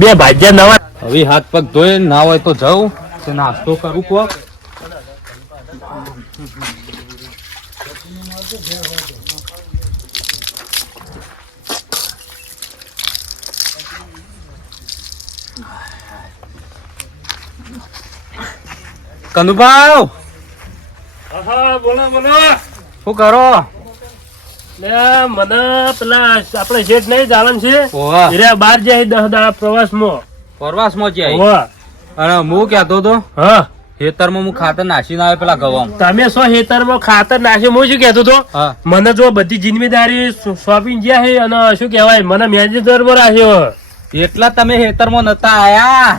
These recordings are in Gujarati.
બે ભાજ્યા નવા. હવે હાથ પગ ધોઈ ના હોય તો જાઉં તો નાસ્તો કરું કોક. કનુભાઈ બોલો બોલો. શું કરો? મને પેલા આપડે શેઠ નહીં જાલન છે ઓવા એરા બાર જાય 10 દાડા પ્રવાસમાં. પ્રવાસમાં જાય. ઓવા અને હું કહેતો તો હા ખેતરમાં હું ખાતર નાખીને આવે પેલા ગવામ. તમે શું ખેતરમાં ખાતર નાખ્યું? હું શું કેતો તો હા મને જો બધી જિમ્મેદારી સોંપી ગયા છે અને શું કેવાય મને મેનેજર માં રાખ્યો. એટલા તમે ખેતરમાં નતા આયા.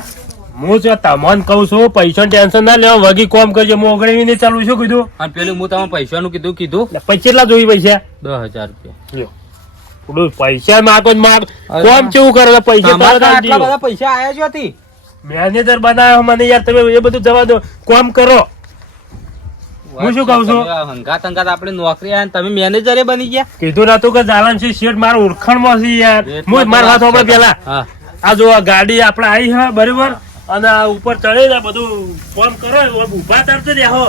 હું જો તમને કઉ છું પૈસા ટેન્શન ના લેવા વગી કોમ કરજો. હું ઓગણી ને ચાલુ શું કીધું? અને પેલું હું તમે પૈસાનું કીધું પછી કેટલા જોઈ પૈસા? 10,000 રૂપિયા. લ્યો. થોડું પૈસા માગો જ માગ. કોમ કેવું કરે પૈસા તમારા તરત આટલા આપજો. બધા પૈસા આયા જ હતી. મેનેજર બનાવ્યો મને યાર. તમે એ બધું જવા દો, કોમ કરો. હું શું કહું છું? હંગાત હંગાત આપણે નોકરી આયા ને તમે મેનેજરે બની ગયા. કીધું નતું કે જાલન છે શેઠ મારા ઓળખાણ માં છે યાર. હું મારા હાથ આપણે પેલા હા આ જો આ ગાડી આપણે આવી હે બરોબર અને આ ઉપર ચડે ને બધું કોમ કરો ઉભા તરત જ આવો.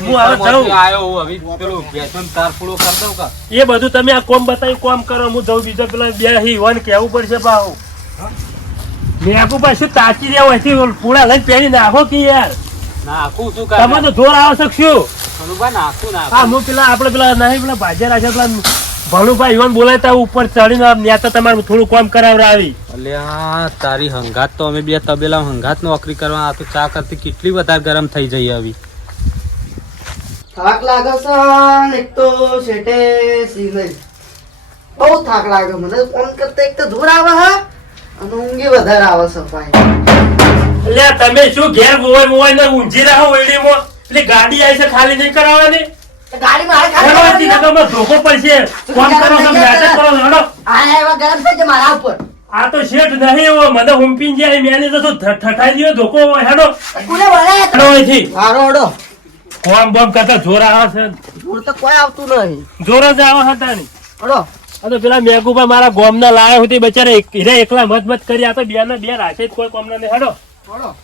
હું હવે જાઉં. આયો હું હવે પેલું બેસન તાર પૂરો કરી દઉં કા. એ બધું તમે આ કોમ બતાવી કોમ કરો. હું જઉં બીજા પેલા બે હિવન કેવું પડશે ભાવ. મેં આપું પાછું તાકી રહ્યા હોય પૂરા લઈને પહેરી નાખો કે યાર. નાખું શું તમે તો જોર આવો શકશું. કનુભાઈ નાખું હા નાખું. હું પેલા આપડે પેલા નહીં પેલા ભાજ્યા રાખ્યા પેલા ભણુભાઈ ઈવન બોલાયતા ઉપર ચડીને નેતા તમારે થોડું કામ કરાવડાવી. અલ્યા તારી હંગાત તો અમે બે તબેલા હંગાત નોકરી કરવા આ તો ચા કરતી કેટલી વધારે ગરમ થઈ જઈ આવી. થાક લાગે છે ને એક તો શેઠે સિંગલ બહુ થાક લાગે મને. ફોન કરતા એક તો દૂર આવે છે અને ઊંઘી વધારે આવે છે ભાઈ. એટલે તમે શું ઘેર મોવાય ને ઊંઝી રહો વેડીમાં? એટલે ગાડી આવી છે ખાલી નહીં કરાવવાની? ગાડી મારે હેડો અહીંથી નકરમાં ધોકો પડશે. કોમ કરો છો નાટક કરો છો, હેડો. આ એવા ગરમ થઈ જાય મારા ઉપર. આ તો શેઠ નહીં એવો મને હુંપીને જાય મેનેજર તો ઠઠાઈ દીધો ધોકો. હેડો કુલે વળે હેડો અહીંથી. મારો ઓડો કોમ બોમ કરતા જોર આવે છે. દૂર તો કોઈ આવતું નહીં. જોર જ આવે હતા ની. ઓડો આ તો પેલા મેઘુભાઈ મારા ગોમના લાયા હતી બચારા એકલા મત કરી. આ તો બે ને બે રાખે જ કોઈ કોમના નહીં. હેડો ઓડો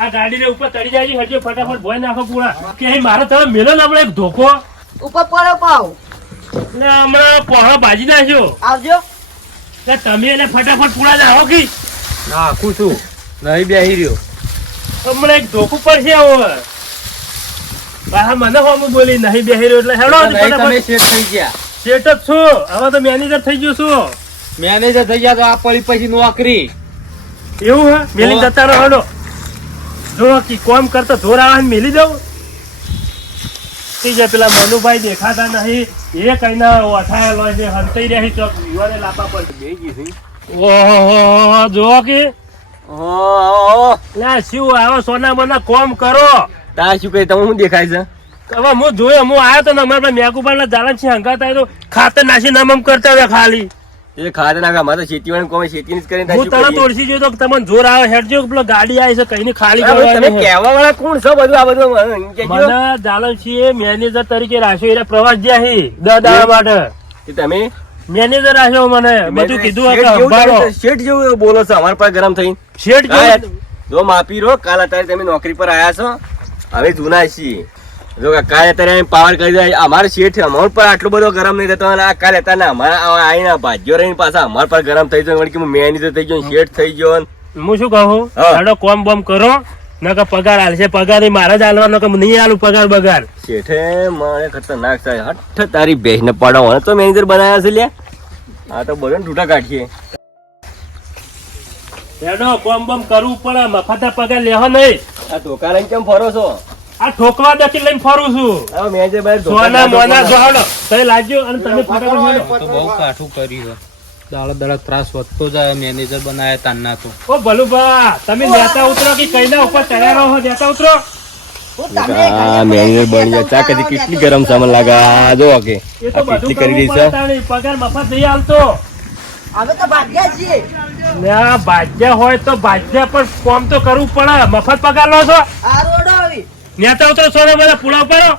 આ ગાડી ને ઉપર ચડી જાય હજુ ફટાફટ ભોય નાખો પૂરા કે અહીં મારો તમે મેલો ને હમણાં એક ધોકો ઉપર પડે પાવ ને હમણાં પહોળો ભાજી નાખ્યો. આવજો. એટલે તમે એને ફટાફટ પૂરા નાખો કે નાખું છું નહીં બેહી રહ્યો. હમણાં એક ધોકું પડશે હવે. હા મને હોમ બોલી નહીં બેહી રહ્યો એટલે હેડો નહીં તમે ફટાફટ. શેઠ થઈ ગયા. સેટ જ છું હવે તો મેનેજર થઈ ગયો છું. મેનેજર થઈ ગયા તો આ પડી પછી નોકરી. એવું હે મેલી જતા રહો. હેડો જો કે કોમ કરતા જોર આવે મેલી દઉં. પેલા મનુભાઈ દેખાતા નહીં એ કઈ ના ઓઠાયેલો છે હંતાઈ રહ્યા છે ચોક યુવાને લાપા પર ઓહો જો કે લે શું આવો સોના મના કોમ કરો. તા શું કઈ તમે શું દેખાય છે? હવે હું જોયો હું આવ્યો તો ને અમારા મેઘુભાઈ જાલન છે હંગાત આવ્યો તો ખાતર નાસી નામ કરતા હતા ખાલી. એ ખાધે નાખા મારે તો ખેતીવાડી કોમે ખેતી જ કરીને હું તને તોડસી જોયો તો તમને જોર આવે હેડજો પેલો ગાડી આવી છે કઈ ખાલી તમે કરવાની છે. કહેવા વાળા કોણ છો બધું આ બધું કહેજો. મને જાલનસિંહે મેનેજર તરીકે રાખ્યો એટલે પ્રવાસ જ્યાં હી 10 દાડા માટે કે તમે મેનેજર રાખ્યો મને બધું કીધું શેઠ હતું જેવું સંભાળો. તમે શેઠ જેવું બોલો છો અમારા પર ગરમ થઈ શેઠ જેવું જો માપી રહો કાલ અત્યારે તમે નોકરી પર આયા છો હવે જૂના છીએ જો કાલે અત્યારે પાવર કરી દે અમારે શેઠ અમાર પર આટલો બધો ગરમ નહીં થતો અને આ કાલે અત્યારે અમારા આવીને ભાજ્યો રહીને પાછા અમારા પર ગરમ થઈ જાય કે હું મેનેજર થઈ ગયો શેઠ થઈ ગયો હું શું કહું હા. હેડો કોમ બોમ કરો નકર પગાર હાલશે. પગાર ઈ મારે જ હાલવાનો કે નહીં હાલું પગાર બગાર. શેઠે મને ખતરનાક થાય હઠ તારી બેહ ને પડાવો તો મેનેજર બનાવ્યા છે લ્યા આ તો બધો ટૂટા કાઢીએ. હેડો કોમ બોમ કરવું પડે મફતા પગાર લેવો નહીં. આ ધોકા લઈને કેમ ફરો છો? આ ઠોકવા દકી લઈને ફરું છું. આ મેનેજર બહાર ધોકા સોના ના મોના ધોકા. જો હેડો તઈ લાગ્યો અને તમે ફટાફટ હેડો. તો બહુ કાઠું કર્યું. દાડા દાડા ત્રાસ વધતો જાય મેનેજર બનાયા તાના તો. ઓ ભલુભા તમે નેતા ઉતરો કે કઈના ઉપર ચડ્યા રહો નેતા ઉતરો. આ મેનેજર બની ગયા ચા કદી કેટલી ગરમ સામાન લાગે આ જો કે એ તો આ બધું કેટલી કરી કરવું રહી છે. પડે તાણી. પગાર મફત નહીં હાલતો. અમે તો ભાગ્યા છીએ. ને આ ભાજ્યા હોય તો ભાજ્યા પણ કોમ તો કરવું પડે. મફત પગાર લો છો આ રોડો આવી નેતા ઉતરો સોના બધા પુલાવ કરો.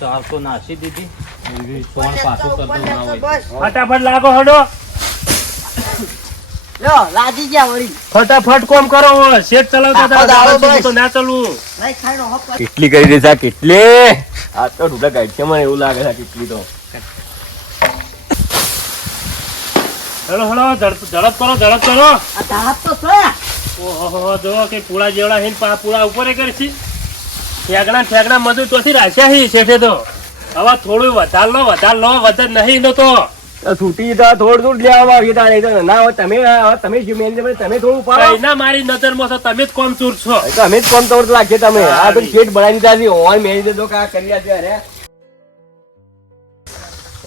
ચાર તો નાસી દીધી એવી સોણ પાછું કરતું ના હોય. બસ ફટાફટ લાગો હડો. લ્યો લાજી ગયા વળી ફટાફટ કોમ કરો શેઠ ચલાવતા આખો હતા, દાડો દાડો બસ. તો ના ચાલવું. લઈ ખાઈ નો હપ કેટલી કરી દે છે કેટલી આ તો ઢુકડા ગાઈડ છે મને એવું લાગે છે કેટલી તો હેલો હેલો ઝડપ કરો આ દાંત તો છે ઓહો જો કે પૂળા જેવડા હે ને પૂળા ઉપર કરશી ઠેકડા મજૂર તોથી રાખ્યા હી શેઠે તો હવે થોડું વધાર લો વધાર નહીં નો તો છૂટી જતા થોડું લેવામાં આવ્યું તા નહીં તો ના હોય તમે તમે જ મેનેજર બને, તમે થોડું પાડો કઈના મારી નજરમાં છો તમે જ કોમ ચૂર છો તો અમે જ કોમ તો લાગીએ તમે આ તો શેઠ બનાવી દીધા છે ઓન મેનેજર તો કા કરી રહ્યા છે અરે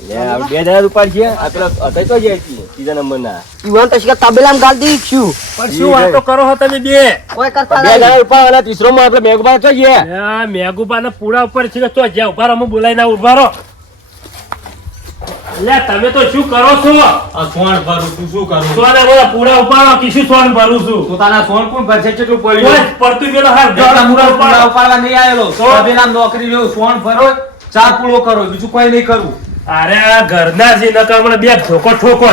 લે આ 2000 રૂપિયા છે આ પેલો હતો તો જે ત્રીજા નંબરના ઈવન તો શીખા તબેલામાં ગાલ દી છું પણ શું વાતો કરો છો તમે બે કોઈ કરતા 2000 રૂપિયા વાળા તીસરો માં આપણે મેઘબા તો છે મેઘુબા ને પૂળા ઉપર છે તો જ્યાં ઉભા રહો હું બોલાઈ ના ઉભા રહો લે તમે તો શું કરો છો આ સોણ ભરું તું શું કરું સોને બોલા પૂળા ઉપાડો કે શું સોન ભરું છું પોતાના સોણ કોણ ભરશે કેટલું કોઈ પડ્યું પડતું પેલો હાથ પૂરા પૂળા પૂરા ઉપાડો ઉપાડવા નહીં આવેલો તો? તબેલામાં નોકરી જેવું સોણ ભરો ચાર પૂળો કરો બીજું કોઈ નહીં કરવું અરે આ ઘરના છે નકર મને બે ધોકો ઠોકો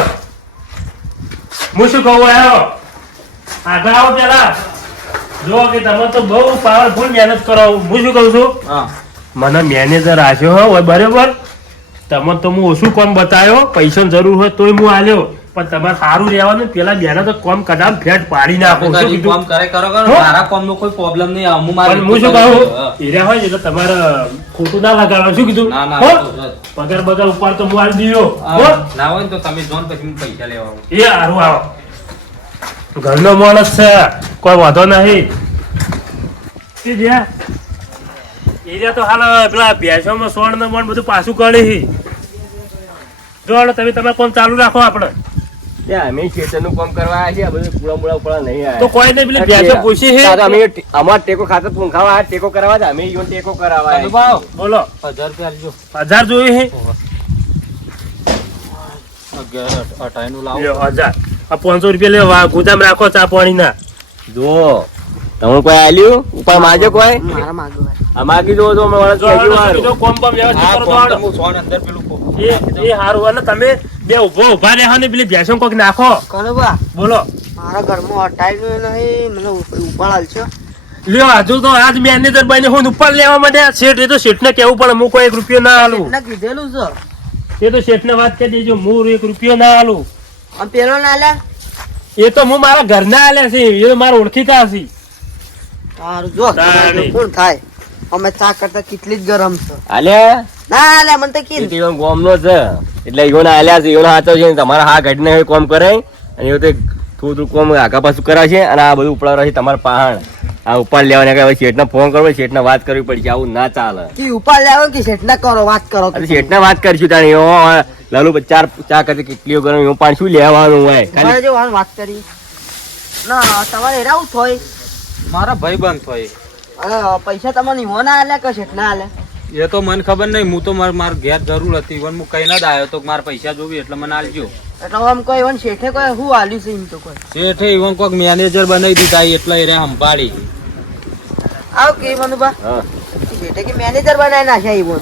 હું શું કહું આવો આગળ આવો પેલા જો કે તમે તો બહુ પાવરફુલ મહેનત કરો હું શું કહું છું હા મને મેનેજર આશો હોય બરાબર તમે તો હું ઓછું કામ બતાવ્યો પૈસાની જરૂર હોય તોય હું આલ્યો પણ તમારે સારું રહેવાનું પેલા બેના તો કામ કદાચ ફેટ પાડી નાખો શું કામ કીધું કરે કરો હો? મારા કામનો કોઈ પ્રોબ્લેમ નહીં હું પણ હું શું કહું હીરા હોય ને એટલે તમારે ખોટું ના લગાડવાનું શું કીધું ના ના હો? તો જ. પગાર બગાર ઉપર તો હું આલી દીધો હો? ના હોય ને તો તમે જોન પછી હું પૈસા લેવા આવું. એ હારું આવો ઘરનો માણસ છે કોઈ વાંધો નહીં એ જ્યાં એરિયા તો હાલ પેલા ભેંસોમાં સોણ ને મોણ બધું પાછું કરી જો હાલો તમે તમારે કોમ ચાલુ રાખો આપણે ત્યાં અમે ખેતરનું કામ કરવા આવ્યા છીએ આ બધું પૂળા મૂળા ઉપડા નહીં આવ્યા તો કોઈ નહીં પેલી ભેંસો પૂછી છે તારે અમે અમાર ટેકો ખાતર પૂંખાવા આવ્યા, ટેકો કરાવવા છે, અમે ઈવન ટેકો કરાવવા આવ્યા ભાવ છીએ. બોલો 1000 રૂપિયા આલજો 1000 જોઈએ છે 18 નું લાવો લ્યો 1000 આ 500 રૂપિયા લેવા ગુદામ રાખો ચા પાણી ના જો તમે કોઈ આલ્યું ઉપર માજો કોઈ મારા માગો આ માગી દો તો અમે વળત જો કહેજો હાલો હારું. જો કોમ બમ વ્યવસ્થિત આ કરો તો ફોન હાલો. તો હું સોન અંદર પેલું ખોખું. એ હારું અને તમે બે ઉભા રહેવા ને પેલી ભેંસો કોક નાખો કનોબા બોલો મારા ઘરમાં હટાઈ નહીં મને ઉપાડાલ છે લ્યો હજુ તો આજ મેનેજર બને હું ઉપર લેવા માટે શેઠ એ તો શેઠ ને કેવું પણ હું કોઈ 1 રૂપિયો ના આલું એટલે કીધેલું છે એ તો શેઠ ને વાત કરી દેજો હું 1 રૂપિયો ના આલું આમ પેલો ના લે એ તો હું મારા ઘરના આલ્યા છે એ તો મારા ઓળખીતા છે તારું જો તાળી. કોણ થાય અમે ચા કરતા કેટલી જ ગરમ છે આલ્યા ના લે મને તો એ કીધું તો ઈવન ગોમનો છે એટલે ઈવન આલ્યા છે ઈવન હાથો છે તમારા હા ઘડીને હવે કોમ કરે અને એવું તો થોડું કોમ આગા પાછું કરાવે છે અને આ બધું ઉપડાવ છે તમારા પહાણ આ ઉપાડ લેવાને કે શેઠને ફોન કરવો શેઠને વાત કરવી પડશે આવું ના ચાલે કે ઉપાડ લેવો કે શેઠ ના કરો વાત કરો અરે શેઠને વાત કરીશું તાણે એવો લાલુ ચા કરતી કેટલીઓ ગરમ એવું પાણી શું લેવાનું હોય તમારે ખાલી જો વાત કરી ના તમારે એરાવું થોય મારા ભાઈ બંધ થાય અને પૈસા તમને ઈવો ના આલ્યા કે શેઠ ના આલ્યા એ તો મને ખબર નહીં હું તો માર ઘેર જરૂર હતી ઇવન હું કઈ ના જ આવ્યો તો મારા પૈસા જોવી એટલે મને આલજો એટલે આમ કોઈ ઈવન શેઠે કોઈ હું આલ્યું છે એમ તો કોઈ શેઠે ઇવન કોઈક મેનેજર બનાવી દીધા એટલે એ સંભાળી આવ કે મનુબા હા શેઠે કે મેનેજર બનાવી નાખ્યા ઈવન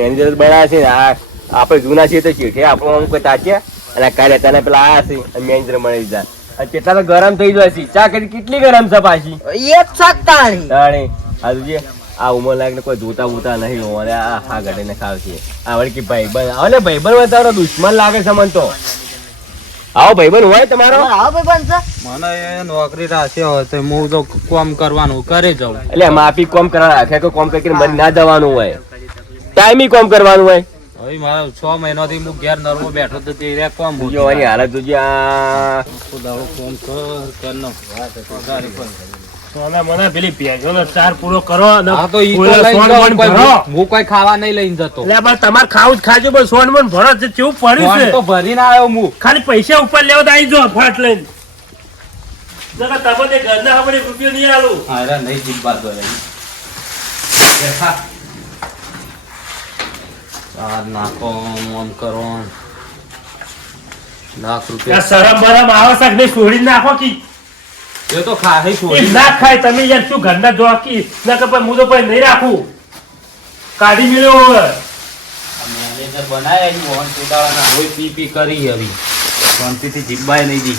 મેનેજર બનાવે છે ને આ આપણે જૂના છીએ તો શેઠે આપણો આમ કોઈ તાચ્યા અને કાલે તને પેલા આયા છે મેનેજર બનાવી દીધા અને કેટલા તો ગરમ થઈ જાય છે ચા કરી કેટલી ગરમ છે પાછી એ જ શકતાણી તાણે આ જોજે આ ઉંમર લાયક ને કોઈ જોતા બોતા નહીં હોવા આ હા ગઢે ખાવ છે આ વળી કે ભાઈબંધ આવે ને ભાઈબંધ તારો દુશ્મન લાગે છે મને તો આવો ભાઈબંધ હોય તમારો આવો ભાઈ બનશે મને એ નોકરી રાખ્યો હોય તો હું તો કામ કરવાનું કરે જાઉં એટલે માફી કોમ કરવા રાખે કોઈ કોમ કરીને બંધ ના જવાનું હોય ટાઈમી કોમ કરવાનું હોય હવે મારા 6 મહિનાથી હું ઘેર નરવો બેઠો તો તે રે કોમ જો એની હાલત જોજે આ દાડો કોમ કર નો પગાર પણ સોના મને પેલી ભેંસોનો ચાર પૂરો કરો અને હા તો ઈ તો કોઈને લઈને સોન જાઉં, બોન ભરો. હું કોઈ ખાવા નહીં લઈને જતો એટલે પણ તમારે ખાવું જ ખાજો પણ સોન બોન ભરો છે કેવું પડ્યું ફોન છે તો ભરીને આવ્યો હું ખાલી પૈસા ઉપર લેવા તો આવી જો ફાટ લઈને જરા તમે ઘરના આપણે 1 રૂપિયો નહીં આલું અરે નહીં જીબ્બા તો રહી ચાર નાખો આમ કરો લાખ આ રૂપિયા શરમ બરમ આવે છે કે છોડી નાખો કી એ તો ખાઈ એ છોડી ના ખાય તમે યાર શું ઘરના જોકી ના કે પણ હું તો પછી નહીં રાખું કાઢી મળ્યો હવે મેનેજર બનાયા એની વોન સુધારવાના રોજ પી કરી હવે શાંતિથી જીબ્બાય નહીં દી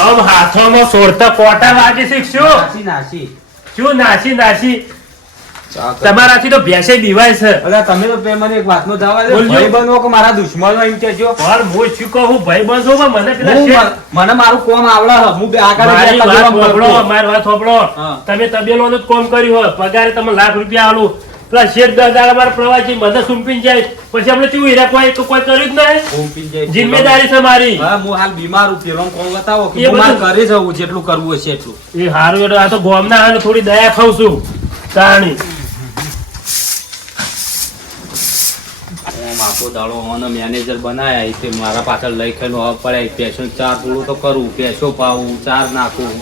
આમ હાથોમાં સોળતા કોટા વાગે છે શું નાસી નાસી શું નાસી નાસી ચા કર. તમારાથી તો ભેંસે દીવાય છે અલા તમે તો મને એક વાતનો જવા દો બોલજો. ભાઈ બનો કે મારા દુશ્મનો એમ કહેજો પણ હું શું કહું ભાઈ બનશો પણ મને પેલા હું શેઠ- મને મારું કોમ આવડે હ. હું બે આગળ મારી બે વાત તબેલામાં સાંભળો, કરતો. મારી વાત સાંભળો. હા. તમે તબેલોનું જ કામ કર્યું હોય પગારે તમે લાખ રૂપિયા આલું પેલા શેઠ 10,000 મારા પ્રવાસી મને સુંપીને જાય પછી આપણે કેવું હીરા કોઈ કર્યું જ નહીં હું પી જાય. જિમ્મેદારી છે મારી હા હું હાલ બીમાર છું પેલો કોમ બતાવો કે એ હું માર બધું- ઘરે જવું જેટલું કરવું હશે એટલું એ હારું એટલે આ તો ગોમના હાને થોડી દયા ખાઉં છું તાણી ઓમ આખો દાડો ઓનો મેનેજર બનાયા એ તે મારા પાછળ લઈ ખાઈને હવે પડ્યા પેશન ચાર થોડું તો કરું પેસો પાવું ચાર નાખું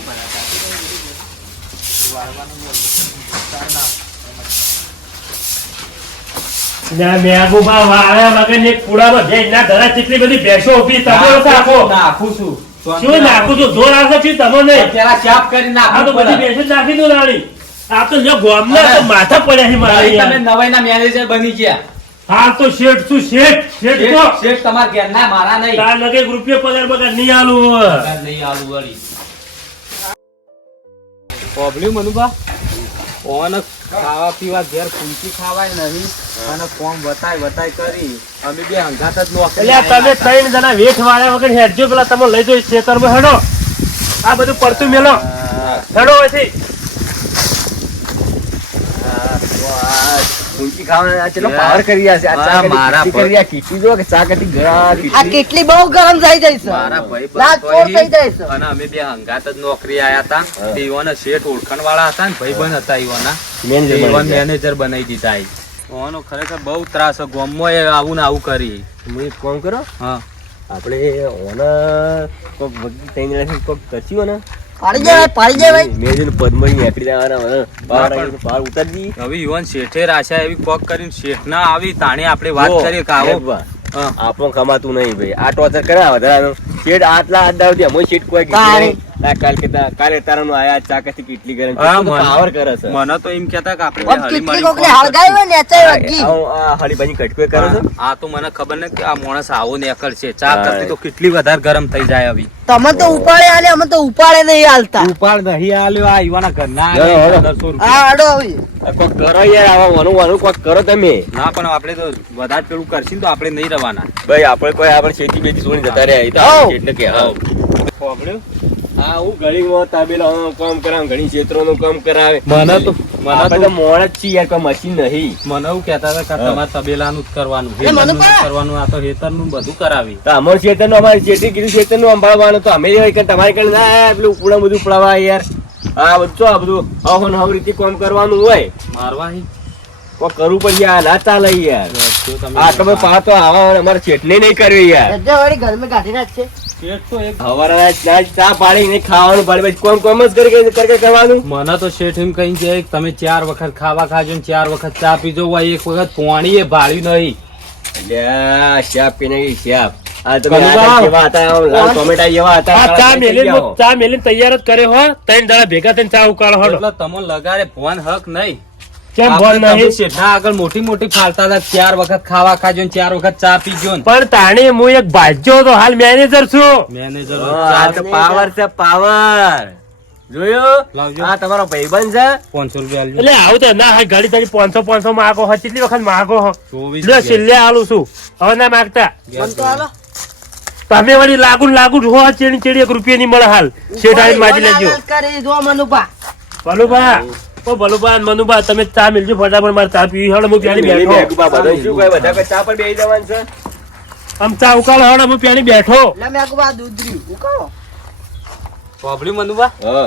ના મેઘુબા વાળા વગર એક કુડામાં ભેંસ ના ધરા કેટલી બધી ભેંસો ઊભી તબેલો નાખો નાખું છું શું નાખું છું જોર આવશે છે તમને પેલા ચાપ કરી આ તો નાખું બધી ભેંસો જ નાખી દો રાણી આ તો જો ગોમના તો માથા પડ્યા છે મારા તમે યાર. નવાઈના મેનેજર બની ગયા હાલ તો શેઠ શું શેઠ શેઠ તો શેઠ તમારા ઘેરના મારા નહીં તાર લગે એક રૂપિયો પગાર બગાર નહીં આલું હોય. પગાર નહીં આલુ વળી પ્રોબ્લેમ મનુભા ઓન ખાવા પીવા ઘેર કુંચી ખાવાય નહીં અને કોમ બતાય કરી અમે બે હંગાત જ નોકરી એટલે તમે ત્રણ જણા વેઠ વાળા વગર હેડજો પેલા તમે લઈ જાઓ ખેતરમાં હેડો આ બધું પડતું મેલો હેડો અહીંથી. ઊંચી ખાવાના ચલો પાવર કરી છે આ હા, ચા મારા કરી કરી આ કીટી જો કે ચા કરી ગળા આ કીટી કેટલી બહુ ગરમ થઈ જાય છે મારા ભાઈ લાજ ચોર થઈ જાય છે અને અમે બે હંગાત જ નોકરી આયા હતા તે ઈવોના શેઠ ઓળખાણ વાળા હતા ને ભાઈબંધ હતા ઈવોના મેનેજર બની ગયા. મેનેજર બનાવી દીધા ઈ. ઓનો ખરેખર બહુ ત્રાસ છે ગામમાં એ આવું ને આવું કરી હું એક કામ કરો હા આપણે ઓના કોક વગી તઈ ને કોક કચ્યો ને પાડી જાય ભાઈ મેજર પદ્મની નીકળી જવાના બહાર આવીને બહાર ઉતારી હવે યુવાન શેઠે રાશા એવી કોક કરીને શેઠ ના આવી તાણે આપણે વાત કરીએ કે આવો હા. આપણો કમાતું નહીં ભાઈ આ ટોચર કરે વધારાનું શેઠ આટલા આડા સુધી અમે શેઠ કોઈ કીધું તારે. નહીં. આ કાલે તારાનું આયા ચાકાથી કેટલી ગરમ હા, મને- પાવર કરે છે મને તો એમ કહેતા કે આપણે બે આમ હળી કેટલી મળીને કોકને કોમ હળગાવી હોય ને એચાય વગી આ હળીભાઈ કટકો કરે છે હા, આ તો મને ખબર નથી કે આ માણસ આવો નેકળ છે ચા કરતી તો કેટલી વધારે ગરમ થઈ જાય હવે તમે તો ઉપાડે આલે અમે તો ઉપાડે નહીં હાલતા ઉપાડ નહીં આલ્યો આ યુવાના ઘરના હેડો, હેડો. 1500 રૂપિયા. હા આડો આવી આ કોક કરો યાર આવા વાનું કોક કરો તમે ના પણ આપણે તો વધારે પેલું કરશું ને તો આપણે નહીં રવાના ભાઈ આપણે કોઈ આપણે ખેતી બેતી છોડી જતા રહ્યા એ તો હાઉ. એટલે કે હા હા હું ઘણી તાબેલા કામ કરાવે ઘણી ક્ષેત્રોનું કામ કરાવે મને તો આપણે તો મોણ જ છીએ યાર કોઈ મશીન નહીં મને એવું કહેતા હતા કે તમારે તબેલાનું જ કરવાનું એ મને હેતરનું જ પણ. કરવાનું આ તો હેતરનું બધું કરાવી તો અમારું ક્ષેત્રનું અમારી શેઠી કીધું ક્ષેત્રનું સંભાળવાનું તો અમે તમારે કઈ ના પેલું ઉપડા બધું ઉપડાવા યાર આ બધું આ બધું હવ ને હવ રીતે કામ કરવાનું હોય મારવા હી. કોઈ કરવું પડે યાર ના ચાલે યાર જો તમે આ તમે પા તો આવા અમારે શેઠને નહીં કર્યું યાર બધા વાળી ઘરમાં કાઢી નાખશે શેઠ તો એક હવારના ચા પાડી ને ખાવાનું પાડી પછી કોમ જ કરી કરવાનું મને તો શેઠ એમ કહી છે કે તમે 4 વખત ખાવા ખાજો ને 4 વખત ચા પીજો હોય એક વખત પોણી એ ભાળ્યું નહીં અલ્યા શાપ પીને ગઈ શાપ આ તમે કનુભા. આ કેવા હતા આમ લાલ ટોમેટા જેવા હતા આ ચા થઈ મેલીને ગયા હો. ચા મેલીને તૈયાર જ કર્યો હો ત્રણ દાડા ભેગા થઈને ચા ઉકાળો હડો એટલે તમે લગાડે ફોન હક નહીં કેમ આપણે ફોન તમે નહીં શેઠના આગળ મોટી મોટી ફાલતા હતા 4 વખત ખાવા ખાજો ને 4 વખત ચા પીજો ને પણ તાણી હું એક ભાજ્યો તો હાલ મેનેજર છું મેનેજર હા, આ તો પાવર છે પાવર જોયો લાવજો. આ તમારો ભાઈબંધ છે 500 રૂપિયા આલજો. એટલે આવું તો ના હા ઘડી તારી 500 માગો હો કેટલી વખત માગો હો 24 લ્યો છેલ્લે આલું છું હવે ના માગતા મને તો હાલો તમે વળી લાગુ હો ચેડી ચેડી 1 રૂપિયા ની મળે હાલ શેઠ આવીને માજી લેજો કરી જો મનુભા ભલુભા ઓ ભલુભા ને મનુભા તમે ચા મેલજો ફટાફટ મારે ચા પીવી હળ હું પ્યાણી મેલી બેઠો બેગુબા બધા શું કહે બધા કોઈ ચા પર બેસી જવાનું છે આમ ચા ઉકાળો હળ હું પ્યાણી બેઠો એટલે મેં કહું આ દૂધ રહ્યું ઉકાળો પ્રોબ્લેમ મનુભા હા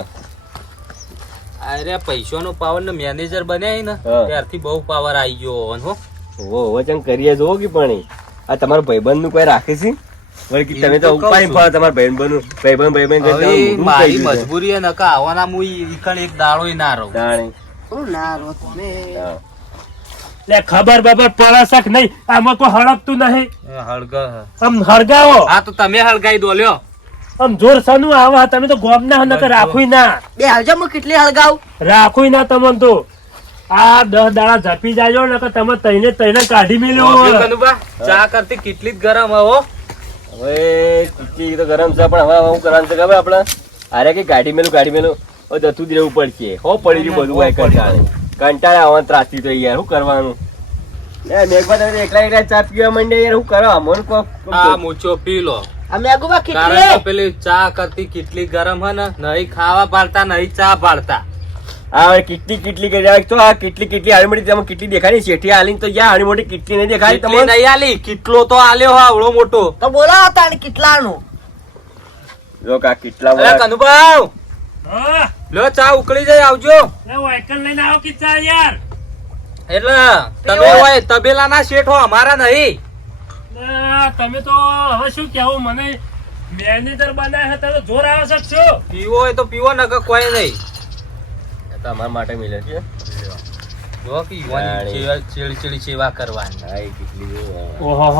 અરે પૈસાનો પાવર ને મેનેજર બન્યા ને હા. ત્યારથી બહુ પાવર આવી ગયો હોન હો ઓ વચન કરીએ જો કે પણ આ તમારો ભાઈબંધ નું કોઈ રાખે છે વળી કે એમ તમે તો તો કહું ઉપાય છું. પર તમારા ભાઈબંધ હવે મારી મજબૂરી હે નકા આવવાના હું ઈકણ એક દાડોય ના રહું જાણે શું ના રો તમે હા. લે ખબર બબર પડે શક નહીં આમાં કોઈ હળકતું નહીં એ હળગા હે. આમ હળગાવો હા તો તમે હળગાઈ દો લ્યો આમ જોર સનું આવા તમે તો ગોમ ના નકર રાખુય ના બે હાલજો હું કેટલી હળગાવ રાખુય ના તમને તો આ 10 દાડા ઝપી જાજો નકર તમે તઈને કાઢી મેલ્યો પ્રોબ્લેમ મનુભા ચા કરતી કેટલી જ ગરમ હે હો હવે ચીચી તો ગરમ છે પણ હવે હું કરવાનું છે ખબર આપણે અરે કે ગાડી મેલું હવે જતું જ રહેવું પડશે હો પડી રહ્યું બધું હોય કંટાળે આવવાનું ત્રાસી તો યાર શું કરવાનું એકલા ચા પીવા માંડે યાર શું કરો અમોન આ મૂછો પી લો અમે આગુબા કારણ કેટલી કે પેલી ચા કરતી કેટલી ગરમ હે ને નહીં ખાવા પાડતા નહીં ચા પાડતા હા કેટલી કરી તો આ કેટલી આડી મોટી તમે કેટલી દેખાડી શેઠી આલીને તો યા આડી મોટી કેટલી નહીં દેખાડી કેટલી તમને નહીં આલી કેટલો તો આલ્યો હા આવડો મોટો તો બોલા હતા કેટલાનું જો કા કેટલા અરે બધા કનુભાઈ હા લો ચા ઉકળી જાય આવજો લે વાયકલ લઈને આવો કિસ્સા યાર એટલે તમે હોય તબેલાના શેઠ હો અમારા નહીં તમે તો હવે શું કેવું મને મેનેજર બનાવ્યા હતા તો જોર આવે છે શું પીવો હોય તો પીવો ને કોઈ નહીં તમારા માટે મિલે છે જો કે યુવાની ચેડી સેવા કરવાની હા એ કેટલી ઓહો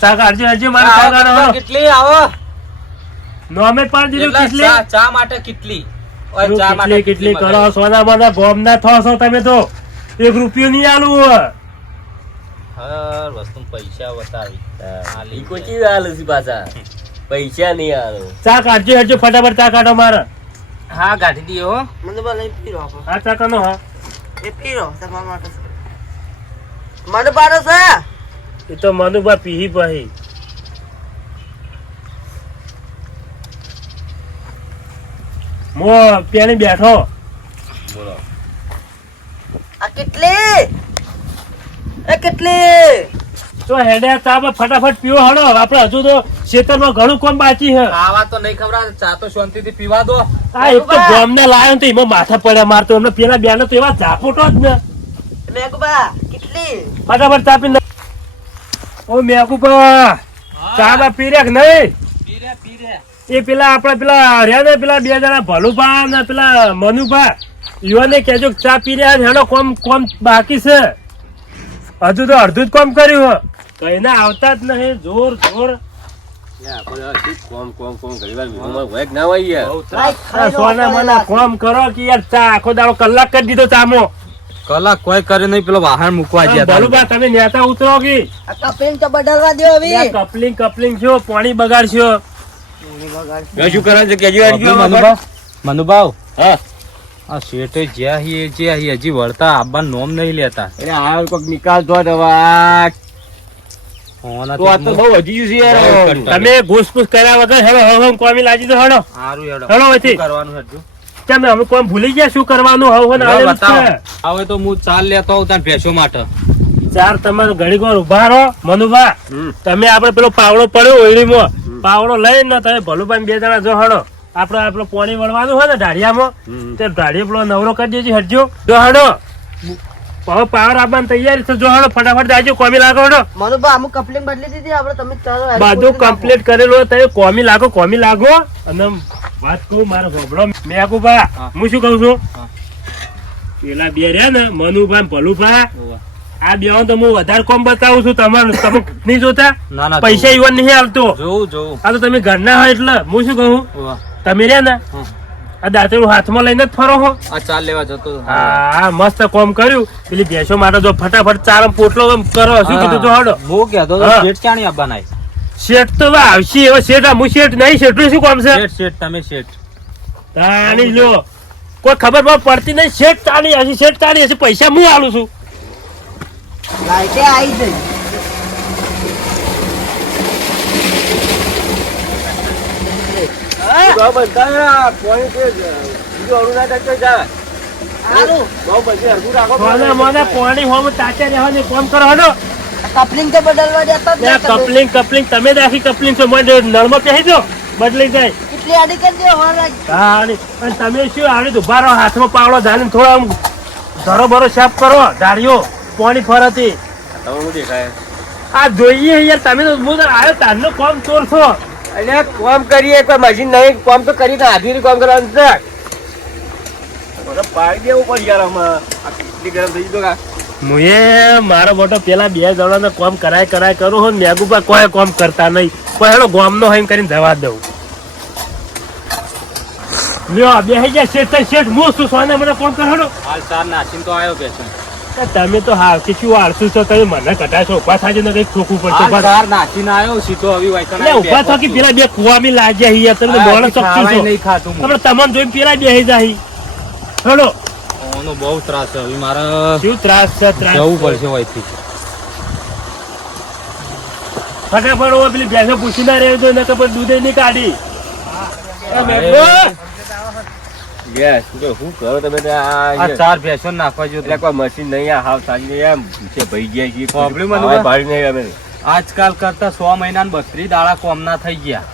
ચા કાઢજો હજી મારે ચા કાઢો કેટલી આવો નોમે પાડ દીધું એટલે કેટલી ચા માટે કેટલી ઓય ચા કેટલી માટે કેટલી કરો સોના બધા બોમ્બ ના થશો તમે તો 1 રૂપિયો નહીં આલું હર વસ્તુ પૈસા વતાવી ઈ કોચી હાલ છે પાછા પૈસા નહીં આલો ચા કાઢજો હજી ફટાફટ ચા કાઢો મારે હા ગાડી દીયો હો મને બોલે પીરો આપો આ ચા કાનો હા એ પીરો તમારા માટે મને પાડો છે એ તો મનુભા પીહી પાહી મો પેલી બેઠો બોલો આ કેટલી એ કેટલી તો હેડે ચા ફટાફટ પીવો હડો આપડે હજુ તો ખેતરમાં ઘણું કોમ બાકી છે ખાવા તો નહીં ખબર ચા તો શાંતિથી પીવા દો આ એક તો બોમ્બ ને લાયો તો એમાં માથા પડ્યા મારતો એમને પેલા બેનો તો એવા ઝાપોટો જ ને મેઘબા કેટલી ફટાફટ ચા પી ઓ મેકુપા ચા બા પી રહ્યા કે નહીં પીરે એ પેલા આપડે પેલા રહ્યા ને પેલા 2 જણા ભલુભા ને પેલા મનુભા યુવાને કેજો કે ચા પી રહ્યા હેડો કોમ બાકી છે હજુ તો અડધું જ કોમ કર્યું કઈ ના આવતા જ નહીં જોર કોમ ઘણી વાર વિહોમાં હોય કે ના હોય યાર આ સોના મને કોમ કરો કે યાર ચા આખો દાડો કલાક કરી દીધો ચામો કલાક કોઈ કરે નહીં પેલો વાહન મૂકવા ગયા ભલુભા તમે નેતા ઉતરો કે આ કપિંગ તો બદલવા દો હવે કપલિંગ છો પાણી બગાડશો શું કરવાનું છે કેજો મનુભાવ હા આ શેઠે જ્યાં હજી વળતા આબાન નોમ નહીં લેતા એટલે આ કોઈક નિકાલ તો દવા તો આ તો બહુ વધી ગયું છે યાર તમે ઘૂસપૂસ કર્યા વગર હવે કોમી લાજી દો હડો સારું હેડો હેડો અહીંથી. કરવાનું હેડજો તમે અમે કોમ ભૂલી ગયા શું કરવાનું હવે હવે તો હું ચાલ લેતો આવું તાર ભેંસો માટે ચાર તમારે ઘડી વાર ઉભા રહો મનુભા તમે આપડે પેલો પાવડો પડ્યો ઓયડીમાં પાવડો લઈને તમે ભલુભાઈ 2 જણા જો હડો આપડે પાણી વળવાનું હોય ને ઢાળિયામાં તે ઢાળીએ પેલો નવરો કરી દેજો હટજો જો હડો હવે પાવર આપવાની તૈયારી છે જો હડો ફટાફટ જાજો કોમી લાગો હડો મનુભા અમુક કપલિંગ બદલી દીધી આપણે તમે ચાલો બધું કમ્પ્લીટ કરેલું હોય તમે કોમી લાગો અને વાત કહું મારો ગોબડો મેકુભા હું શું કહું છું પેલા 2 રહ્યા ને મનુભા ભલુભા આ 2 તો હું વધારે કોમ બતાવું છું તમારું તમે નહીં જોતા ના પૈસા ઈવન નહીં આવતો જોઉં આ તો તમે ઘરના હોય એટલે હું શું કહું તમે રહ્યા ને આ દાંતેડું હાથમાં લઈને જ ફરો હો આ ચાલ લેવા જતો હા મસ્ત કોમ કર્યું પેલી ભેંસો માટે જો ફટાફટ ચાર પોટલો કરો શું કીધું તો હડો હું કહેતો હા. શેઠ ચાણી આવવાના શેઠ તો હવે આવશે હવે શેઠ હું શેઠ નહીં શેઠનું શું કામ છે શેઠ તમે શેઠ તાણી લો કોઈ ખબર પડતી નહીં શેઠ ચાણી હશે શેઠ ચાણી હશે પૈસા હું આલું છું લાઈટે આવી જઈ સારું મને પાણી હોમ તાચા રહેવાની કોમ કરો હડો કપલિંગ તો બદલવા દેતા જ નહીં. કપલિંગ તમે જ આખી કપલિંગ છો મને નળમાં પહેરી દો બદલાઈ જાય કેટલી આડી કરી દે હોર લાગ હા અને તમે શું આવડે ઉભા રહો હાથમાં પાવડો ધારીને થોડા આમ ધરો ભરો સાફ કરો ધારીઓ પાણી ફરતી તમે શું દેખાય આ જોઈએ યાર તમે તો હું તો આવ્યો તારનો કોમ ચોર છો એટલે કોમ કરીએ કોઈ મશીન નહીં કોમ તો કરી આધીની કોમ કરવાનું છે પાડી દેવું પડે યાર આમાં આ કેટલી ગરમ થઈ ગયો કા મુએ મારો મોટો પેલા 2 જણાને કોમ કરાય કરું હું મેગુપા કોઈ કોમ કરતા નહીં કોઈ હેડો ગામનો હોય એમ કરીને જવા દઉં લ્યો બેહી ગયા શેઠ હું શું સોને મને કોમ કરાડો હાલ ચાર નાસીને તો આવ્યો કે છે તમે તો હા શું આળસુ છો તમે મને કટાશો ઉભા થાય ને કઈક ઠોકવું પડશે આ ઉભા ચાર નાખીને આવ્યો સીધો હવે વાયકણ એટલે ઉભા થકી પેલા બે કુવામી લાગ્યા હિયા તમે મોણ શકશું ખાવાય છો નહીં ખાતું હું. આપણે તમને જોઈને પેલા બેહી જાહી હેલો ઓનો બહુ ત્રાસ છે હવે મારે શું ત્રાસ છે ત્રાસ જવું પડશે વયથી ફટાફટ ઓ પેલી ભેંસો પૂછી ના રહ્યો તો નકર પછી દૂધે નહીં કાઢી Yes, શું કરો તમે તો આ ચાર ભેંસો નાખવા જો એટલે કોઈ મશીન નહીં આ હાવ સાંજે એમ છે ભાઈ ગયા છીએ Problem હતું હવે ને? ભાડી નહીં અમે આજકાલ કરતા 100 મહિના 32 દાડા કોમના થઈ ગયા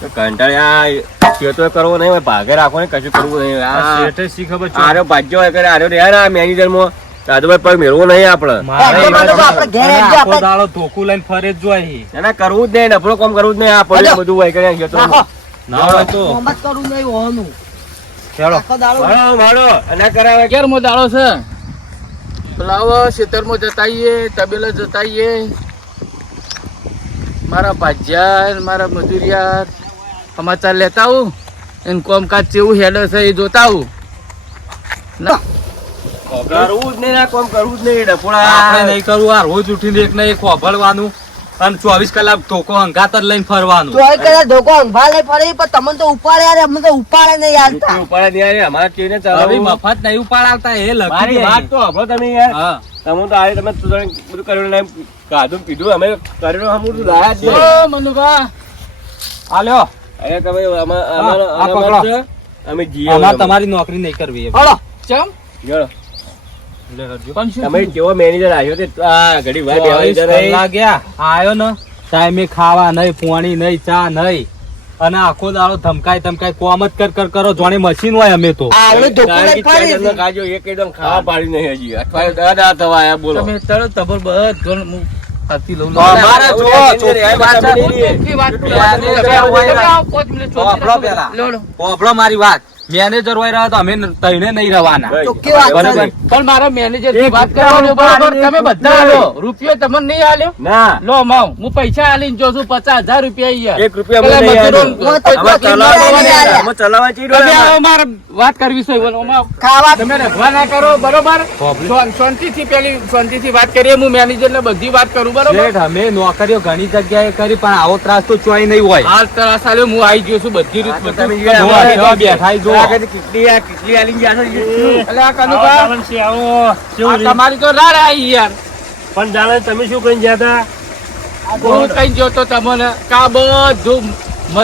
તો કંટાળ્યા ખેતો કરવો નહીં હોય ભાગે રાખો ને કશું કરવું નહીં આ આ શેઠે શી ખબર છે આરો ભાગ્યો હોય કરે આરો રહ્યા ને મેનેજર માં દાદુભાઈ પગ મેળવો નહીં આપણે મારે એ બધું આપણે ઘેર અને આવજો, આખો આપણે- દાડો ધોકું લઈને ફરે જ જોઈએ એના કરવું જ નહીં નફળો કામ કરવું જ નહીં આ પડ્યું બધું હોય કરે ખેતો નાખો. ના હોય તો મોહમ્મદ કરું નહીં ઓહનું. ચાલો આખો દાડો મારો મારો અને કરાવે ક્યારમાં દાડો છે પેલા ખેતરમાં જતાઈએ તબેલા જતાઈએ મારા ભાજ્યા ને મારા મજૂરિયા સમાચાર લેતા આવું એને કોમકાજ કેવું હેડે છે એ જોતા આવું કરવું જ નહીં આ કામ કરવું જ નહીં આપણે ડફોડા નહીં કરવું આ રોજ ઉઠીને એક ને એક હોભળવાનું અને 24 કલાક ધોકો હંગાત જ લઈને ફરવાનું તો એ કદાચ ધોકો અંભાળ લઈ ફરી પણ તમને તો ઉપાડે યાર અમને તો ઉપાડે નહીં હાલતા. ઉપાડે નહીં અમારે કેને હવે ચલાવવું મફત નહીં ઉપાડાવતા એ લખી મારી દે. વાત તો સાંભળો તમે યાર હા તમે તો આજે તમે બધું કર્યું ને કાધું પીધું અમે કર્યું હમ બધું લાયા જ નહીં. ઓ મનુભા આલ્યો અહીંયા તમે આ પકડો. છે અમે જીએ અમારે તમારી નોકરી નહીં કરવી એ. હળો. ચમ જોડો. લે હરજો. પણ શું તમે જેવો મેનેજર આવ્યો તે આ ઘડી વાર બેહવાની 24 જરૂર નહીં. કલાક ગયા આયો ને ટાઈમે ખાવા નહીં પાણી નહીં ચા નહીં અને આખો દાડો ધમકાય ધમકાય કોમ જ કર કરો જોણે મશીન હોય અમે તો આવડે ધોકો કારણ લઈ કે ફરી ચાર જણનો ખાજો એક એકદમ ખાવા પાડી નહીં હજી અઠવાડિયે દાદા થવા આયા બોલો તમે તરત તબર બધો હું હાથી લઉં તો અમારે જો ચોખ્ખી વાત છે. ચોખ્ખી વાત કરો. યાર, એ તમે આવો હોય તમે આવો, 5 મિનિટ ચોખ્ખી વાપરો રાખો. પહેલા. લો, લો. હોભળો મારી વાત મેનેજર હોય રહ્યો તો અમે તઈને નહીં રહેવાના ચોખ્ખી વાત છે. બરાબર. પણ મારા મેનેજર થી એક વાત રૂપિયા કરવાની ઉપાડો બરોબર તમે નહીં, બધા આલ્યો રૂપિયો તમને નહીં આલ્યો ના લો માવ હું પૈસા આલીને જો છું 50,000 રૂપિયા યાર એક રૂપિયા પેલા મને નહીં મજૂરો- હું તો અમે ચોખ્ખી ચલાવવા વાત નહીં, છે. અમે ચલાવવા ચીડો તમે નહીં. આવો મારે વાત કરવી છે ઓમાં ખાવા તમે રખવા ના કરો બરોબર Problem. શાંતિથી પેલી શાંતિથી વાત કરીએ હું મેનેજર ને બધી વાત કરું બરોબર શેઠ, અમે નોકરીઓ ઘણી જગ્યાએ કરી પણ આવો ત્રાસ તો ચોય નહીં હોય હાલ ત્રાસ આલ્યો હું આવી ગયો છું બધી રીત તમે બધું. જે જો અમારે આ બેઠા ઈ જો. આગળ કેટલી આલી ગયા છે એટલે આ આવો કનુભા, ચાવલ છે, આવો. શું આ રહ્યું? તમારી તો રાડ આવી યાર પણ જાણે તમે શું કહીને ગયા હતા હું કઈ જોતો તમને કા બધું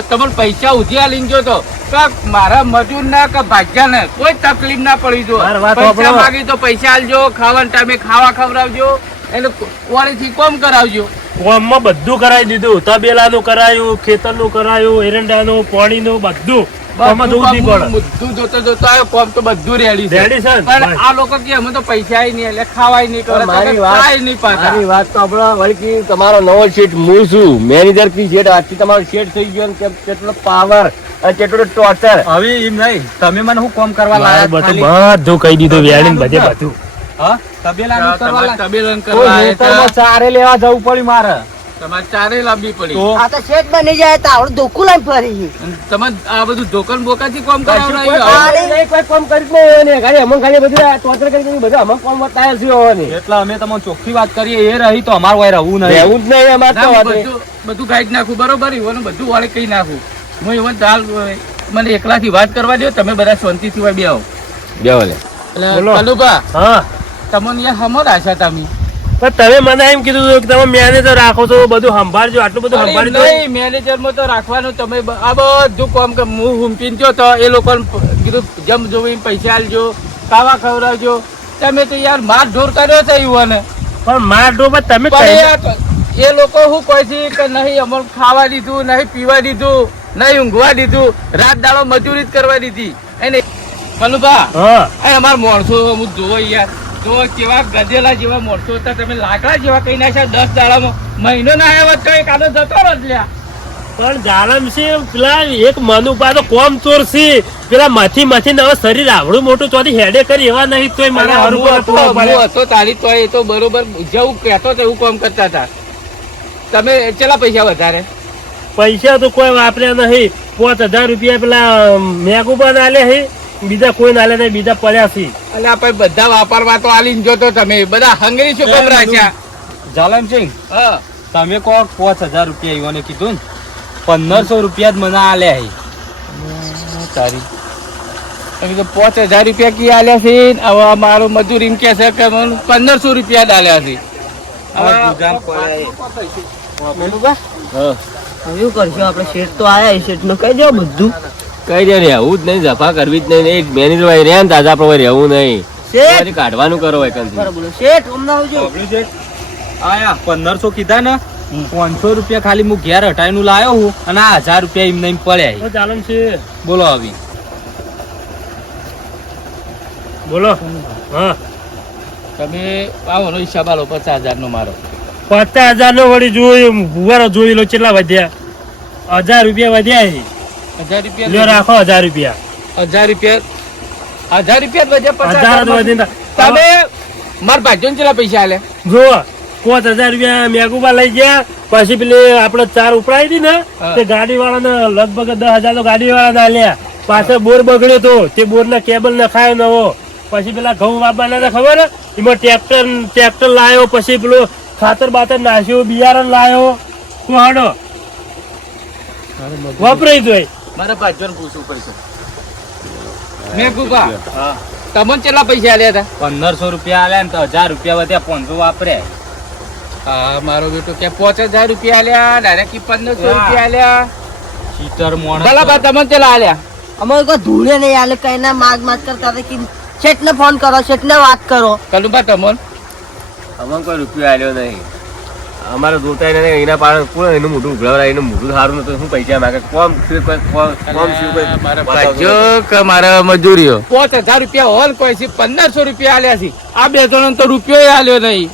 તમને પૈસા ઉધી આલીને જોતો કા મારા મજૂર ના કા ભાગ્યા ને કોઈ તકલીફ ના પડી જો મારી વાત પૈસા સાંભળો. માગી તો પૈસા આલજો ખાવાના ટાઈમે ખાવા ખવડાવજો એને વાળીથી કોમ કરાવજો ગામમાં બધું કરાવી દીધું તબેલાનું કરાયું ખેતરનું કરાયું એરંડાનું પાણીનું બધું આમાં જોવું જ નહીં પડે. બધું જોતો જોતો આવ્યો કોમ તો બધું રેડી છે રેડી છે ને? પણ આ લોકો કે અમે તો પૈસા નહીં એટલે ખાવાય નહીં કરે મારી તો વાત- ખાય નહીં પાછા મારી વાત તો આપણો વળી કે તમારો નવો શેઠ હું છું મેનેજર કી શેઠ આજથી તમારો શેઠ થઈ ગયો ને કેટલો પાવર અને કેટલો ટોર્ચર હવે એમ નહીં તમે મને હું કોમ કરવા મારે લાયા બધું ખાલી? બધું કહી દીધું વેણીને બધે બધું હા? તબેલાનું કરવા તમારે લાયા? તબેલન તો કરવા આવ્યા ખેતરમાં હતા. ચારે લેવા જવું પડ્યું મારે તમારે ચારે લાવવી પડી તો આ તો શેઠ બની જાય તો આવડે ધોકું લઈને ફરી અને તમે આ બધું ધોકન બોકાથી કોમ કશું કોઈ કરાવડાવ્યું કામ નહીં, કોઈ કામ કરી જ નહીં હોવાની. ખાલી અમુક ખાલી બધું આ torture કરી કરી બધું અમુક કામ બતાવ્યા છે હોવાની. એટલે અમે તમને ચોખ્ખી વાત કરીએ એ રહી તો અમારું હોય રહવું નહીં રહેવું જ નહીં અમારે તો વાત નહીં. બધું ગાઈડ નાખું બરોબર ઈવોનું બધું વાળે કઈ નાખું હું ઈવન હાલ મને એકલાથી વાત કરવા દો તમે બધા શાંતિથી હોય બે આવો બેહો લે. એટલે બોલો. કલુભા હા તમને યાર હમર આશા તમે પણ તમે મને એમ કીધું હતું કે તમે મેનેજર રાખો છો બધું સંભાળજો આટલું બધું અરે સંભાળી દો. નહીં મેનેજરમાં તો રાખવાનું તમે આ બધું કામ કે હું હુંપીને જો તો એ લોકો કીધું જમ જોઈને પૈસા આલજો ખાવા ખવડાવજો તમે તો યાર માર ઢોર કર્યો છે ઈવોને પણ માર ડોબા તમે પણ કહી- એ લોકો શું કહે છે કે નહીં અમને ખાવા દીધું નહીં પીવા દીધું નહીં ઊંઘવા દીધું રાત દાડો મજૂરી જ કરવા દીધી એને કનુભા હા આ અમારા માણસો અમુક જોવો યાર જો કેવા ગધેલા જેવા માણસો હતા તમે લાકડા જેવા કઈ નાખ્યા 10 દાડામાં મહિનો ના આવ્યા તો એક આદો જતો રહો જ લ્યા પણ જાલમ છે પેલા એક મનુપા તો કોમ ચોર છે પેલા માથી માથી હવે શરીર આવડું મોટું ચોથી હેડે કરી એવા નહીં તોય મારા હારું પર પૂરો પડે. હું હતો તારી તો એ તો બરોબર જેવું કહેતો એવું કામ કરતા હતા તમે ચેલા પૈસા વધારે પૈસા તો કોઈ વાપર્યા નહીં 5,000 રૂપિયા પેલા મેગુબા આલે છે બીજા કોઈ ના લે નહીં, બીજા પડ્યા છે. એટલે આપણે બધા વાપરવા તો આલીને જોતો તમે બધા હંગરી શું કેમ રાખ્યા? જાલમસિંહ હા તમે કહો 5000 રૂપિયા ઈવોને કીધું ને 1500 રૂપિયા જ મને આલ્યા હી. તારી તમે તો 5000 રૂપિયા કી આલ્યા છે ને હવે મારો મજૂર એમ કે છે કે મને 1500 રૂપિયા જ આલ્યા છે. મેલુબા હા હવે શું કરશું આપણે? શેઠ તો આયા, શેઠ ને કહી દો બધું. કઈ દે રહેવું જ નહીં, જફા કરવી જ નહીં, મેનેજર ભાઈ રહ્યા ને તાજા આપણે રહેવું નહીં, શેઠ પછી કાઢવાનું કરો હોય કંથી. બરાબર શેઠ હમણાં આવજો. આયા 1500 કીધા ને 500 રૂપિયા ખાલી હું ઘેર હટાઈનું લાયો હું અને આ 1000 રૂપિયા એમને એમ પડ્યા તો ચાલમ છે. હી. બોલો આવી બોલો. હા તમે આવો નો હિસાબ આલો 50,000 નો મારો. 50,000 નો વળી જોયું, ભુવારો જોઈ લો કેટલા વધ્યા. 1000 રૂપિયા વધ્યા છે. 1000 રૂપિયા લ્યો રાખો 1000 રૂપિયા. 1000 રૂપિયા 1000 રૂપિયા જ વધ્યા. 1000 જ વધીને તમે માર ભાઈઓ ને કેટલા પૈસા આલે? જો 5000 રૂપિયા મેઘુબા લઈ ગયા, પછી પેલી આપણે 4 ઉપડાવી હતી ને હા. તે ગાડી વાળાને લગભગ 10,000 તો ગાડી વાળાને આલ્યા. પાછળ બોર બગડ્યો તો તે બોર ના કેબલ નખાયો નવો. પછી પેલા ઘઉં વાપવાના હતા ખબર હે? એમાં ટ્રેક્ટર લાયો, પછી પેલું ખાતર બાતર નાખ્યું, બિયારણ લાયો. તું હાડો વાપરાઈ જોઈ. મારા ભાઈઓ ને પૂછવું પડશે. મેઘુબા તમને કેટલા પૈસા આલ્યા હતા? 1500 રૂપિયા આલ્યા ને તો 1000 રૂપિયા વધ્યા 500 વાપર્યા. હા મારો બેટો કે 5000 રૂપિયા આલ્યા, ડાયરેક્ટ 1500 રૂપિયા આલ્યા. ચીટર મોણસ ભલા બા તમને કેટલા આલ્યા? અમારે કોઈ ધૂળે નહીં આલે, કઈ ના માગ કરતા હતા કે શેઠ ને ફોન કરો, શેઠ ને વાત કરો. કલુબા તમને અમને કોઈ રૂપિયો આલ્યો નહીં, અમારે જોતા નહીં, એના પાડે કોણ એનું મોઢું ઉઘડાવડાય, એનું મોઢું સારું નતું, શું પૈસા માંગે? કોમ મારા ભાઈઓ કે મારા મજૂરીઓ 5000 રૂપિયા હોલ કોઈ છે, 1500 રૂપિયા આલ્યા છે. આ બે જણ તો રૂપિયો આલ્યો નહીં.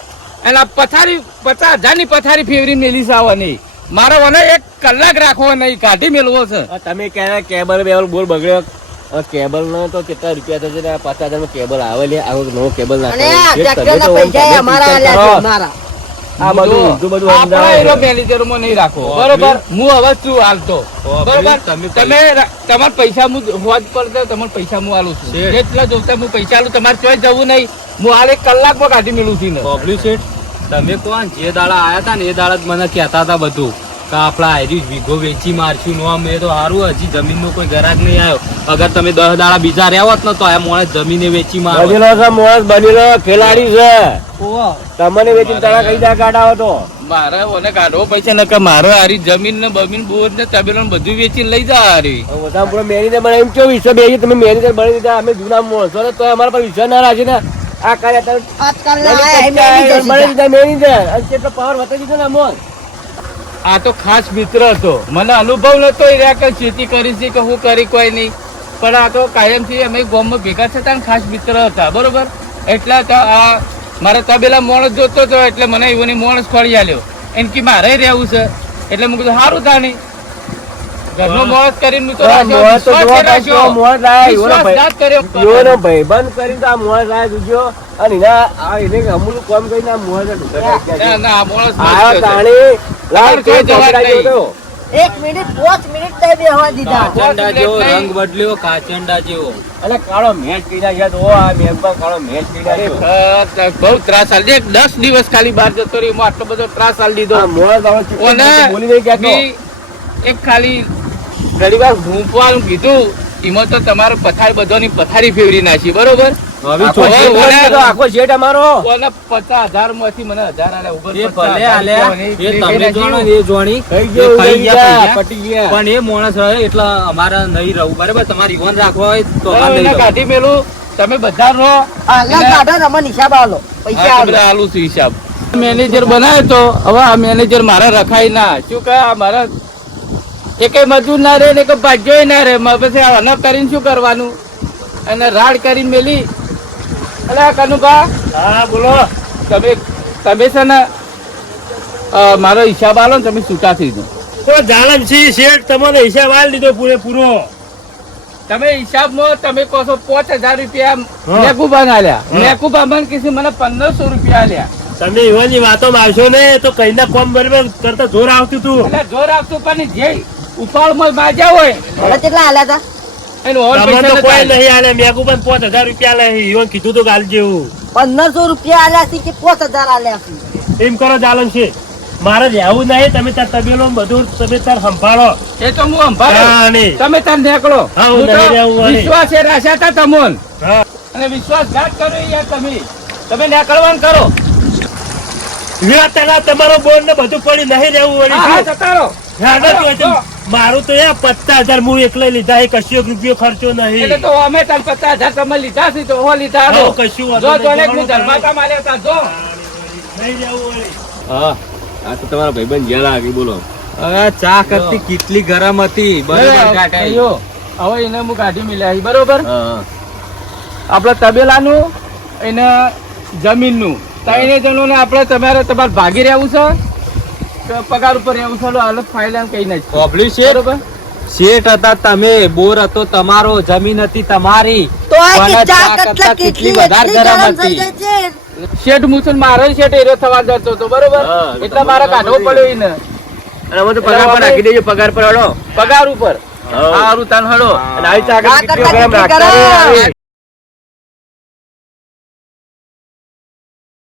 એના પથારી 50,000 ની પથારી ફેવરી મેલી સાવા નહીં. મારો મને 1 કલાક રાખવો નહીં, કાઢી મેલવો છે. તમે ક્યારે કેબલ બેબલ બોલ બગડ્યો? કેબલ નો તો કેટલા રૂપિયા થશે? 50,000 માં કેબલ આવે લે, આવો નવો કેબલ અને આ નાખો. ટ્રેક્ટરના પૈસા અમારા આલ્યા છે, અમારા. આ બધું ઊંધું બધું આપણા સમજાવો. એનો મેનેજરમાં નહીં રાખો, બરોબર? હું હવે શું હાલતો, બરોબર? તમે તમારા પૈસા હું હોજ પર દે, તમારા પૈસા હું આલું છું. શેઠ. જેટલા જોતા હું પૈસા આલું, તમારે ચોઈ જવું નહીં. હું હાલ 1 કલાકમાં કાઢી મેલું છું ને. બબલુ શેઠ તમે કોણ જે દાડા આયા હતા ને એ દાડા જ મને કહેતા હતા બધું કે આપડા આયરી વીઘો વેચી મારશું નો. આમ એ તો સારું, હજી જમીન નો કોઈ ગરાક નહીં આવ્યો. અગર તમે 10 દાડા બીજા રહ્યા હોત ને તો આ મોણસ જમીને વેચી મારો. બનેલો છે માણસ, બનેલો ખેલાડી છે. ઓહો. તમને વેચીને તારા કઈ દા કાઢાવો તો મારે ઓને કાઢવો પૈસા ન કે મારો હારી જમીન ને બમીન બોર ને તબેલો ને બધું વેચીને લઈ જા હારી. બધા પૂરો મેનેજર બનાવી એમ કેવો વિશ્વ બે તમે મેનેજર બની દીધા, અમે જૂના માણસો ને તો અમારા પર વિશ્વાસ ના રાખે ને. આ કાર્ય આજકાલના આયા એ મેનેજર બની સીધા. દીધા મેનેજર, અને કેટલો પાવર વધી દીધો ને અમોન. આ તો ખાસ મિત્ર હતો, મને અનુભવ નતો એ રહ્યા કે ખેતી કરી છે કે હું કરી કોઈ નહીં, પણ આ તો કાયમથી અમે ગામમાં ભેગા થતા ને ખાસ મિત્ર હતા, બરોબર? એટલે તો આ મારા તબેલા માણસ જોતો હતો, એટલે મને એવોની માણસ ખોળી આલ્યો. એને કે મારે રહેવું છે, એટલે મેં કીધું સારું તાણી ઘરનો માણસ કરીને હું તો આ રાખ્યો, મોણસ તો વિશ્વાસ જોવા રાખ્યો. પાછો મોણસ લાયા, એવોનો વિશ્વાસઘાત કર્યો. એવોનો ભાઈબંધ કરીને તો આ મોણસ લાયા જોજો. અને એના આ એને અમૂલ કામ કરીને આ મોણસ ઢુંઢા ના, કાઢ્યા છે. ના, આ માણસ આયો મસ્ત છે. તાણી લાલ તમારે કોઈ જવાબ પકડાઈ નહીં. ગયો તો. 1 મિનિટ 5 મિનિટ નહીં બેહવા દીધા. કાચંડા જેવો રંગ બદલ્યો, કાચંડા જેવો. અને કાળો મેચ પી નાખ્યા તો આ મેઘમાં કાળો મેચ પી નાખ્યો. બહુ ત્રાસ આલી. 10 દિવસ ખાલી બહાર જતો રહ્યો, એમાં આટલો બધો ત્રાસ આલી દીધો. આ મોણસ આવો ચીકણી ઓને ચીકણી બોલી નહીં કહેતો. બી એક ખાલી ઘડીવાર ભૂંપવાનું કીધું, એમાં તો તમારે પથારી બધોની પથારી ફેરવી નાખી, બરોબર? હવે આખો ચોથી શેઠ ઓને- બની ગયો, આખો શેઠ અમારો. ઓને 50,000 માંથી મને 1000 આલ્યા, ઉપર એ 50,000 ભલે આલ્યા, એ તમે જાણો એ જોણી થઈ એ ગયું, ખાઈ થઈ ગયા ગયા, પૈસા. પટી ગયા. પણ એ માણસ હોય એટલે અમારે નહીં રહું, બરાબર? તમારે ઈવન રાખવા હોય તો અમારે એને નહીં રહું. કાઢી મેલું, તમે બધા રહો. આલા કાઢો ને અમને હિસાબ આલો, પૈસા હા, તો આલો. બધા આલું છું હિસાબ. મેનેજર બનાવ્યો તો હવે આ મેનેજર મારે રખાય ના. શું કહે મારા એકે મજૂર ના રહે ને કે ભાગ્યો ના રહે. પછી આને કરીને શું કરવાનું? અને રાડ કરીને મેલી. અલા કનુભા, હા બોલો. તમે છે ને મારો હિસાબ આલો ને તમે છૂટા થઈ જાઓ. તો જાલમ સિંહ શેઠ તમને હિસાબ આલી દીધો પૂરેપૂરો. તમે હિસાબમાં તમે કહો છો 5000 રૂપિયા હા. મેકુબા ના આલ્યા. હા. મેકુબા મને કીધું મને 1500 રૂપિયા આલ્યા. તમે એવાની વાતો આવશો ને તો કઈ ના કોમ બરાબર કરતા જોર આવતું તું. એટલે જોર આપતું પણ જે ઉપાડમાં બાજા હોય ભલે કેટલા આલ્યા હતા? એનું ઓલ તમને તો પૈસા કોઈ નતા. નહીં આલે મેગુ પણ 5000 રૂપિયા લે ઈવન કીધું તો ગાલ જેવું 1500 રૂપિયા આલ્યા છે કે 5000 આલ્યા છે? એમ કરો ચાલન છે મારે રહેવું નહીં તમે તાર તબેલો ને બધું તમે તાર સંભાળો એ તો હું સંભાળું. હા, નહીં. તમે તાર નીકળો. હા, હું હું તો નહીં રહેવું, નહીં. વિશ્વાસે રાખ્યા હતા તમોન હા અને વિશ્વાસઘાત કર્યો યાર તમે નીકળવાનું કરો. વ્યાજ તને તમારો બોન ને બધું પડી નહીં રહેવું વળી હા, હા, શું? જતા રહો. હા, નથી હોતું. મારું તો 50,000 હું એકલો લીધા એ કશો રૂપિયો ખર્ચો એટલે નહીં તો અમે તાર 50,000 તમે લીધા છે તો હો લીધા હા, હતો. કશું વાંધો જો નહીં. જોને હું ધર્માતા માર્યા હતા, જો. નહીં રહેવું વળી હા આ તો તમારા ભાઈબંધ જ્યાં લાગી બોલો હવે ચા કરતી કેટલી ગરમ હતી બરોબર કાકાઈ. કયો? હવે એને હું કાઢી મિલ્યા છે, બરોબર હા આપડે તબેલાનું એને જમીનનું ત્રણે જણોને આપણે તમારે ભાગી રહેવું છે કે પગાર ઉપર રહેવું છે? લો, હાલો ફાઇલ એમ કઈ નથી ઓબલી શેઠ બરોબર. શેઠ હતા તમે, બોર હતો તમારો, જમીન હતી તમારી. તો આ પણ કે ચા ચા કેટલા કરતા કેટલી વધારે એટલી ગરમ ગરમ થઈ હતી. જાય છે. શેઠ મુસલ મારો શેઠ એરો થવા જતો હતો, બરોબર. હા, એટલે મારે કાઢવો પડ્યો એને અને અમે તો પગાર પર રાખી દેજો પગાર પર હડો પગાર ઉપર. હા સારું તાન હળો. અને આવી ચા ચા કેટલી કરતા ગરમ કેટલી રાખતા ગરમ. નહીં.